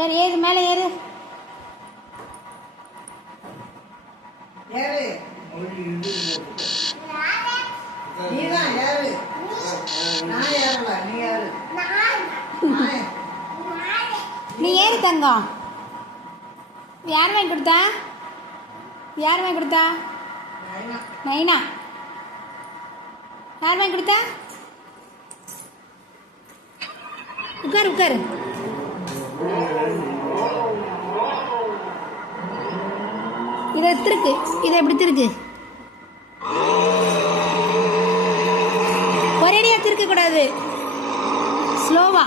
ஏறு ஏறு மேலே ஏறு. ஏறு. நீதான் ஏறு. நான் ஏறல, நீ ஏறு. நீ ஏறு தங்கம். யார் வாங்கி கொடுத்தா? யார் வாங்கி கொடுத்தா? நைனா. யார் வாங்கி கொடுத்தா? உட்காரு உட்காரு. இதை திருக்கு, இதை எப்படி திருக்கு? ஒரேடியா திருக்க கூடாது, ஸ்லோவா.